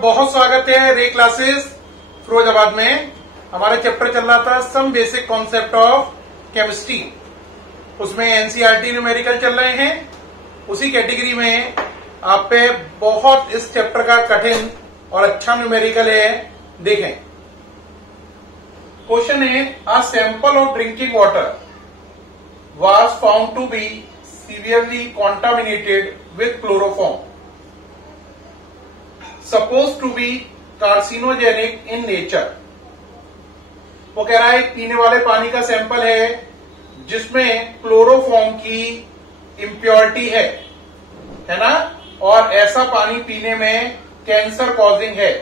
बहुत स्वागत है रे क्लासेस फिरोजाबाद में। हमारा चैप्टर चल रहा था some basic concept of chemistry. उसमें एनसीईआरटी न्यूमेरिकल चल रहे हैं। उसी कैटेगरी में आप पे बहुत इस चैप्टर का कठिन और अच्छा न्यूमेरिकल है। देखें, क्वेश्चन है a sample of drinking water was found to be severely contaminated with chloroform, supposed to be carcinogenic in nature। वो कह रहा है पीने वाले पानी का सैंपल है जिसमें क्लोरोफॉर्म की इम्प्योरिटी है ना, और ऐसा पानी पीने में कैंसर कॉजिंग है।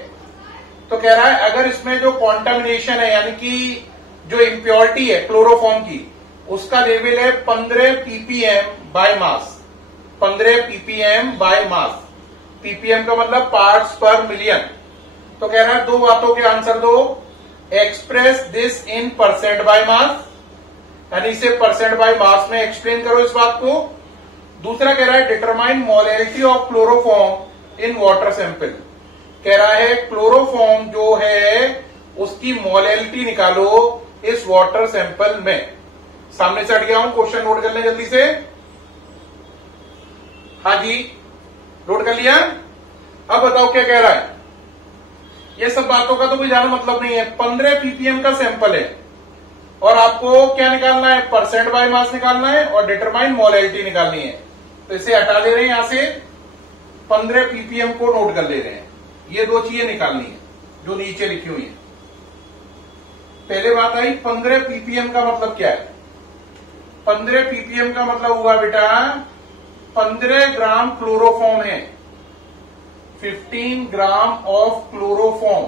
तो कह रहा है अगर इसमें जो कॉन्टामिनेशन है यानी कि जो इम्प्योरिटी है क्लोरोफॉर्म की, उसका लेवल है 15 ppm by mass. 15 ppm by mass. ppm का मतलब पार्ट्स पर मिलियन। तो कह रहा है दो बातों के आंसर दो। Express this in percent by mass, यानी इसे परसेंट बाय मास में एक्सप्लेन करो इस बात को। दूसरा कह रहा है determine molality of chloroform in water sample. कह रहा है क्लोरोफॉर्म जो है उसकी मोलैलिटी निकालो इस वाटर सैंपल में। सामने से हट गया हूं, क्वेश्चन नोट कर लें जल्दी से। हाँ जी, नोट कर लिया। अब बताओ क्या कह रहा है। ये सब बातों का तो कोई ज्यादा मतलब नहीं है। 15 ppm का सैंपल है और आपको क्या निकालना है, परसेंट बाय मास निकालना है और डिटरमाइन मोलैलिटी निकालनी है। तो इसे हटा दे रहे हैं यहां से, 15 ppm को नोट कर ले रहे हैं। ये दो चीजें निकालनी है जो नीचे लिखी हुई है। पहले बात आई 15 ppm का मतलब क्या है। 15 ppm का मतलब हुआ बेटा 15 ग्राम क्लोरोफॉर्म है। 15 gram of chloroform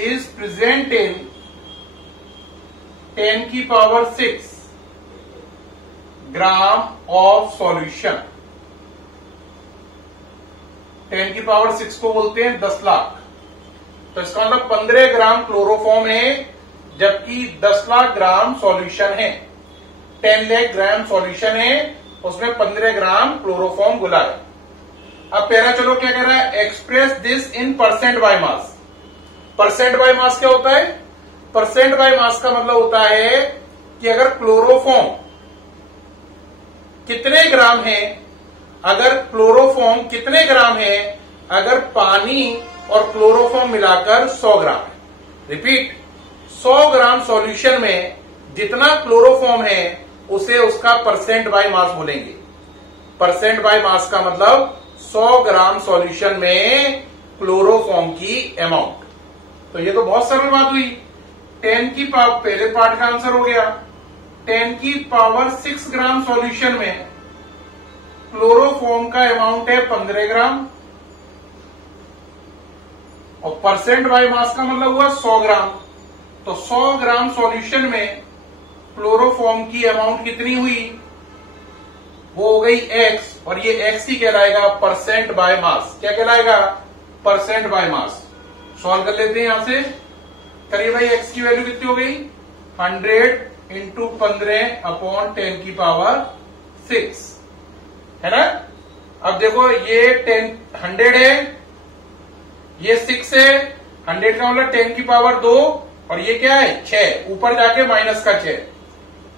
is present in 10⁻⁶ gram of solution. 10⁻⁶ को बोलते हैं 10 लाख। तो इसका मतलब 15 ग्राम क्लोरोफॉर्म है जबकि 10 लाख ग्राम सॉल्यूशन है। 10 लाख ग्राम सॉल्यूशन है, उसमें 15 ग्राम क्लोरोफॉर्म घुला है। अब पहला चलो क्या कह रहा है, express this in percent by mass. Percent by mass क्या होता है? परसेंट बाय मास का मतलब होता है कि अगर क्लोरोफॉर्म कितने ग्राम है, अगर क्लोरोफॉर्म कितने ग्राम है, अगर पानी और क्लोरोफॉर्म मिलाकर 100 ग्राम है। रिपीट, 100 ग्राम सॉल्यूशन में जितना क्लोरोफॉर्म है उसे उसका परसेंट बाय मास बोलेंगे। परसेंट बाय मास का मतलब 100 ग्राम सॉल्यूशन में क्लोरोफॉर्म की अमाउंट। तो ये तो बहुत सरल बात हुई। 10 की पावर, पहले पार्ट का आंसर हो गया। 10⁻⁶ ग्राम सॉल्यूशन में क्लोरोफॉर्म का अमाउंट है 15 ग्राम और परसेंट बाय मास का मतलब हुआ 100 ग्राम। तो 100 ग्राम सॉल्यूशन में क्लोरोफॉर्म की अमाउंट कितनी हुई, वो हो गई x, और ये x ही कहलाएगा परसेंट बाय मास। क्या कहलाएगा? Percent by mass. सॉल्व कर लेते हैं यहां से। करिए भाई, x की वैल्यू कितनी हो गई, 100 इंटू 15/10⁻⁶ है ना। अब देखो ये 100 है, ये 6 है। 100 का मतलब 10⁻2 और ये क्या है 6, ऊपर जाके माइनस का 6।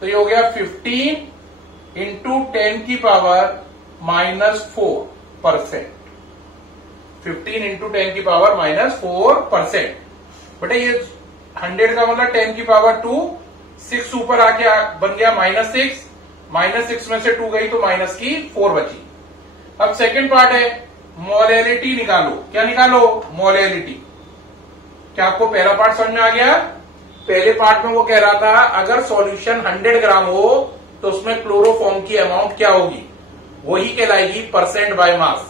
तो ये हो गया 15 इंटू 10⁻⁻4%। 15 इंटू 10⁻⁻4%। बेटा ये 100 का मतलब 10⁻2, 6 ऊपर आके बन गया -6। -6 में से 2 गई तो माइनस की 4 बची। अब सेकंड पार्ट है मोलैलिटी निकालो। क्या निकालो? मोलैलिटी। क्या आपको पहला पार्ट समझ में आ गया? पहले पार्ट में वो कह रहा था अगर सॉल्यूशन 100 ग्राम हो तो उसमें क्लोरोफॉर्म की अमाउंट क्या होगी, वही कहलाएगी परसेंट बाय मास।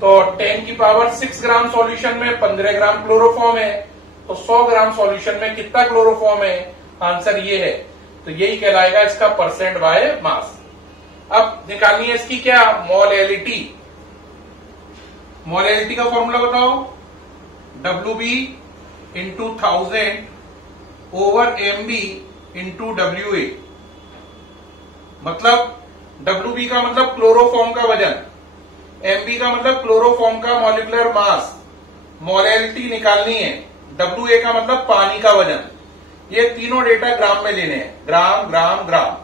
तो 10⁻⁶ ग्राम सॉल्यूशन में 15 ग्राम क्लोरोफॉर्म है, तो 100 ग्राम सॉल्यूशन में कितना क्लोरोफॉर्म है? आंसर ये है। तो यही कहलाएगा इसका परसेंट बाय मास। अब निकालनी है इसकी क्या, मोलैलिटी। मोलैलिटी का फॉर्मूला बताओ, WB into 1000 over MB into WA। मतलब WB का मतलब क्लोरोफॉर्म का वजन, MB का मतलब क्लोरोफॉर्म का मॉलिक्यूलर मास, मोलैलिटी निकालनी है। WA का मतलब पानी का वजन। ये तीनों डेटा ग्राम में लेने हैं, ग्राम ग्राम ग्राम।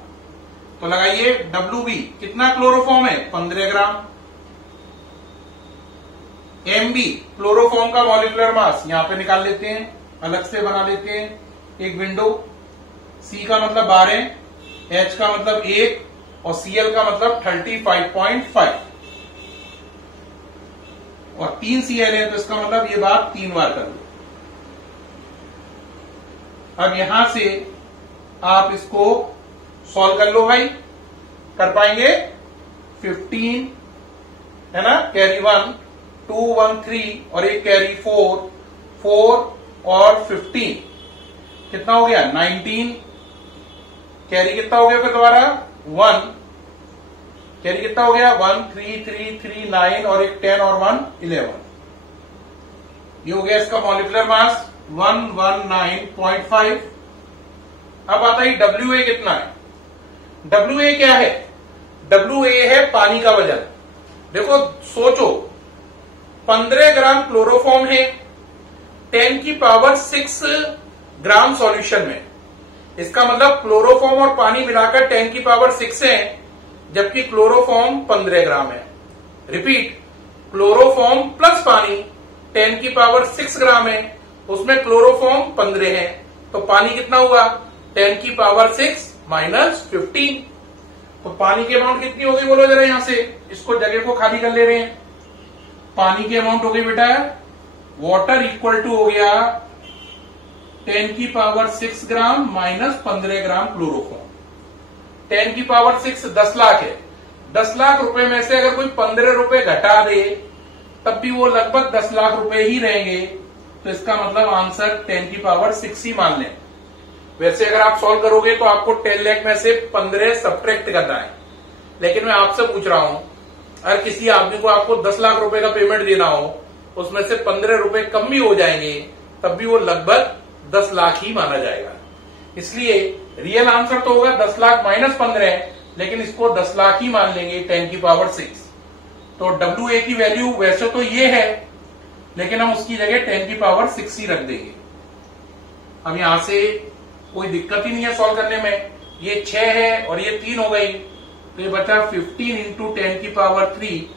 तो लगाइए WB कितना क्लोरोफॉर्म है 15 ग्राम। MB क्लोरोफॉर्म का मॉलिक्यूलर मास, यहां पे निकाल लेते हैं, अलग से बना लेते हैं एक विंडो। C का मतलब 12, H का मतलब 1 और Cl का मतलब 35.5 और 3 Cl है तो इसका मतलब ये बात 3 बार कर लो। अब यहां से आप इसको सॉल्व कर लो भाई, कर पाएंगे। 15 है ना, कैरी 1 2 1 3 और एक कैरी 4 और 15 कितना हो गया 19। कैरी कितना हो गया फिर दोबारा 1, कैरी कितना हो गया 1 3 3 3 9 और एक 10 और 1 11। ये हो गया इसका मॉलिक्यूलर मास 119.5। अब आता है WA कितना है। WA क्या है, WA है पानी का वजन। देखो सोचो 15 ग्राम क्लोरोफॉर्म है 10 की पावर 6 ग्राम सॉल्यूशन में। इसका मतलब क्लोरोफॉर्म और पानी मिलाकर 10 की पावर 6 है, जबकि क्लोरोफॉर्म 15 ग्राम है। रिपीट, क्लोरोफॉर्म प्लस पानी 10 की पावर 6 ग्राम है, उसमें क्लोरोफॉर्म 15 है, तो पानी कितना हुआ 10 की पावर 6 माइनस 15। तो पानी की अमाउंट कितनी हो गई बोलो जरा, यहां से इसको जगह को खाली कर ले रहे हैं। पानी की अमाउंट हो गई बेटा, वाटर इक्वल टू हो गया 10 की पावर 6 ग्राम माइनस 15 ग्राम क्लोरोफॉर्म। 10 की पावर 6 10 लाख है। 10 लाख रुपए में से अगर कोई 15 रुपए घटा दे तब भी वो लगभग 10 लाख रुपए ही रहेंगे। तो इसका मतलब आंसर 10 की पावर 6 ही मान लें। वैसे अगर आप सॉल्व करोगे तो आपको 10 लाख में से 15 सब्ट्रैक्ट करना है, लेकिन मैं आपसे पूछ रहा हूं अगर किसी आदमी को आपको 10 लाख रुपए का पेमेंट देना हो, उसमें से 15 रुपए कम भी हो जाएंगे तब भी वो लगभग 10 लाख ही माना जाएगा। इसलिए रियल आंसर तो होगा 10 लाख माइनस 15, लेकिन इसको 10 लाख ही मान लेंगे 10 की पावर 6। तो WA की वैल्यू वैसे तो ये है, लेकिन हम उसकी जगह 10 की पावर 6 ही रख देंगे। अब यहां से कोई दिक्कत ही नहीं है सॉल्व करने में। ये 6 है और ये 3 हो गई, तो ये बचा 15 इंटू 10 की पावर 3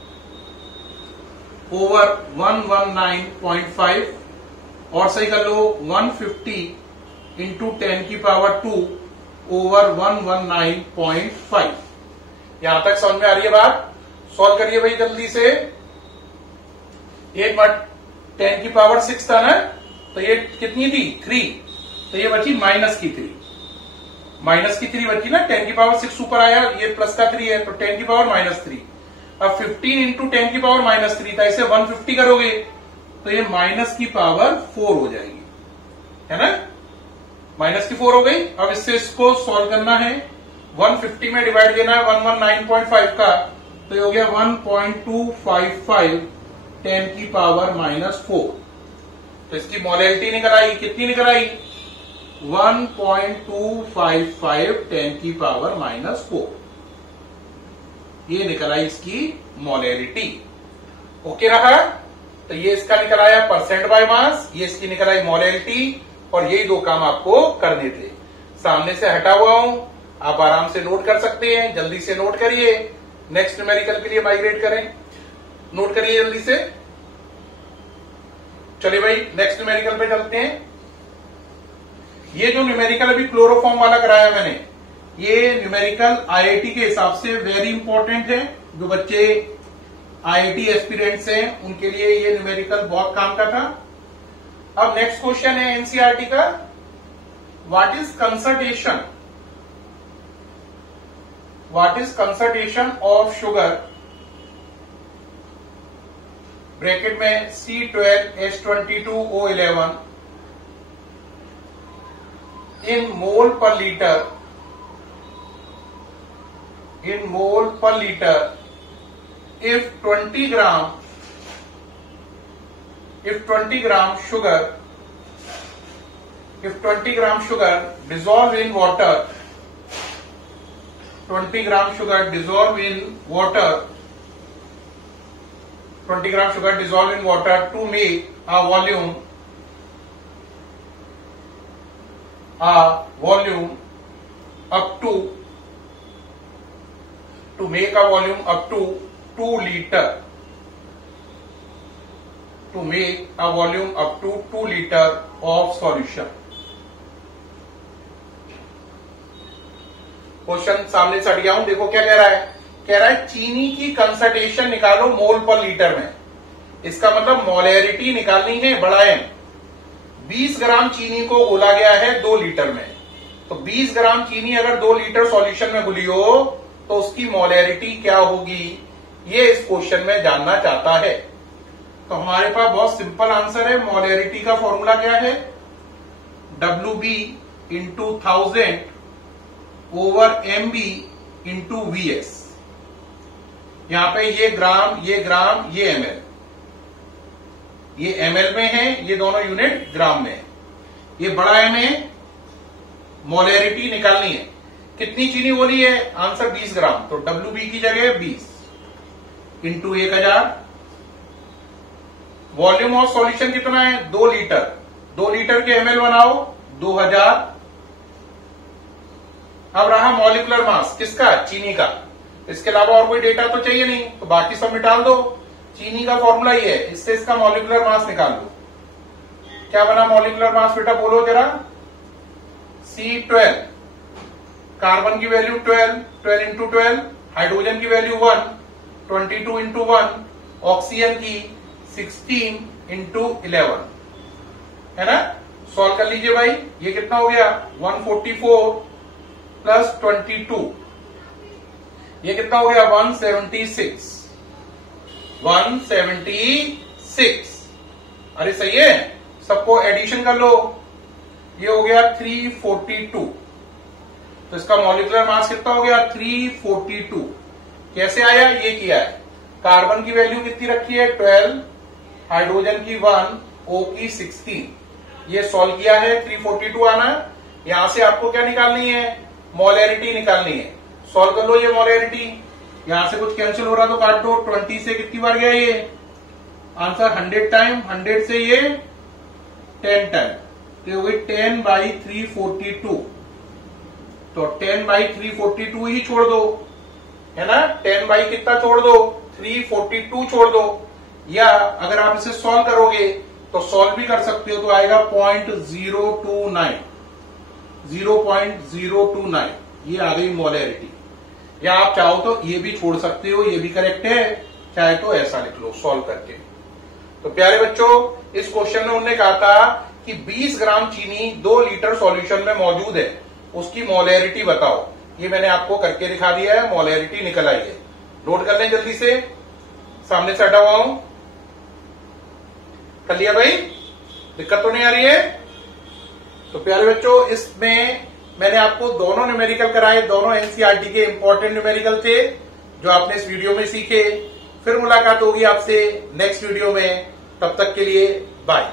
ओवर 119.5 और सही कर लो 150 इंटू 10 की पावर 2 ओवर 119.5। यहां तक समझ में आ रही है बात। सॉल्व करिए भाई जल्दी से। एक मिनट, 10 की पावर 6 था ना, तो ये कितनी थी 3, तो ये बची माइनस की 3 बची ना। 10 की पावर 6 ऊपर आया, ये प्लस का 3 है तो 10 की पावर माइनस 3। अब 15 इंटू 10 की पावर माइनस 3 था, इसे 150 करोगे तो ये माइनस की पावर 4 हो जाएगी, है ना। माइनस की 4 हो गई। अब इससे इसको सॉल्व करना है, 150 में डिवाइड देना है 119.5 का, तो ये हो गया 1.255 10 की पावर माइनस 4। तो इसकी मोलैलिटी निकल आई, कितनी निकल आई 1.255 10 की पावर माइनस 4। ये निकल आई इसकी मोलैलिटी। ओके रहा। तो ये इसका निकल आया परसेंट बाय मास, ये इसकी निकल आई मोलैलिटी, और यही दो काम आपको करने थे। सामने से हटा हुआ हूं, आप आराम से नोट कर सकते हैं। जल्दी से नोट करिए, नेक्स्ट न्यूमेरिकल के लिए माइग्रेट करें। नोट करिए जल्दी से। चलिए भाई नेक्स्ट न्यूमेरिकल पे चलते हैं। ये जो न्यूमेरिकल अभी क्लोरोफॉर्म वाला कराया मैंने, ये न्यूमेरिकल आईआईटी के हिसाब से वेरी इंपॉर्टेंट है। जो बच्चे आईआईटी एस्पिरेंट्स हैं उनके लिए ये न्यूमेरिकल बहुत काम का था। अब नेक्स्ट क्वेश्चन है एनसीईआरटी का, what is concentration of sugar bracket में C12H22O11 in mole per liter if 20 gram sugar dissolve in water, 20 gram sugar dissolve in water 20 gram sugar dissolved in water to make a volume up to make a volume up to 2 liter. To make a volume up to 2 liter of solution. Question सामने से हट गया हूं, देखो क्या कह रहा है। कह रहा है चीनी की कंसंट्रेशन निकालो मोल पर लीटर में। इसका मतलब मोलैरिटी निकालनी है बड़ा एम। 20 ग्राम चीनी को घोला गया है 2 लीटर में, तो 20 ग्राम चीनी अगर 2 लीटर सॉल्यूशन में घुली हो तो उसकी मोलैरिटी क्या होगी, ये इस क्वेश्चन में जानना चाहता है। तो हमारे पास बहुत सिंपल आंसर है। मोलैरिटी का फॉर्मूला क्या है, WB into 1000 over MB into VS। यहां पे ये ग्राम, ये ml, ये ml में है, ये दोनों यूनिट ग्राम में है। ये बड़ा M है, मोलैरिटी निकालनी है। कितनी चीनी बोली है, आंसर 20 ग्राम, तो WB की जगह 20 इंटू 1000। वॉल्यूम ऑफ सॉल्यूशन कितना है, 2 लीटर। 2 लीटर के ml बनाओ 2000। अब रहा मॉलिक्यूलर मास, किसका, चीनी का। इसके अलावा और कोई डेटा तो चाहिए नहीं, तो बाकी सब मिटाल दो। चीनी का फॉर्मूला ये है, इससे इसका मॉलिक्यूलर मास निकाल दो। क्या बना मॉलिक्यूलर मास बेटा, बोलो जरा। C12, कार्बन की वैल्यू 12 इंटू 12, हाइड्रोजन की वैल्यू 1, 22 इंटू 1, ऑक्सीजन की 16 इंटू 11, है ना। सॉल्व कर लीजिए भाई, ये कितना हो गया, 144 प्लस 22, ये कितना हो गया, 176। अरे सही है, सबको एडिशन कर लो, ये हो गया 342। तो इसका मॉलिक्यूलर मास कितना हो गया, 342। कैसे आया, ये किया है। कार्बन की वैल्यू कितनी रखी है, 12, हाइड्रोजन की 1, O की 16। ये सॉल्व किया है, 342 आना। यहां से आपको क्या निकालनी है, मोलैरिटी निकालनी है। सॉल्व कर लो ये मोलैरिटी। यहां से कुछ कैंसिल हो रहा तो काट दो। 20 से कितनी बार गया ये आंसर, 100 टाइम। 100 से ये 10 टाइम, तो हो गई 10/342। तो 10/342 ही छोड़ दो, है ना। 10 बाई कितना छोड़ दो, 342 छोड़ दो। या अगर आप इसे सॉल्व करोगे तो सॉल्व भी कर सकते हो, तो आएगा 0.029। 0.029 ये आ गई मोलैरिटी। या आप चाहो तो ये भी छोड़ सकते हो, ये भी करेक्ट है, चाहे तो ऐसा लिख लो सॉल्व करके। तो प्यारे बच्चों, इस क्वेश्चन में उन्होंने कहा था कि 20 ग्राम चीनी 2 लीटर सॉल्यूशन में मौजूद है, उसकी मोलैरिटी बताओ। ये मैंने आपको करके दिखा दिया है, मोलैरिटी निकल आई है। नोट कर लें जल्दी से, सामने से हटा हुआ हूं। कर लिया भाई, दिक्कत तो नहीं आ रही है। तो प्यारे बच्चों, इसमें मैंने आपको दोनों न्यूमेरिकल कराए, दोनों एनसीईआरटी के इंपॉर्टेंट न्यूमेरिकल थे जो आपने इस वीडियो में सीखे। फिर मुलाकात होगी आपसे नेक्स्ट वीडियो में, तब तक के लिए बाय।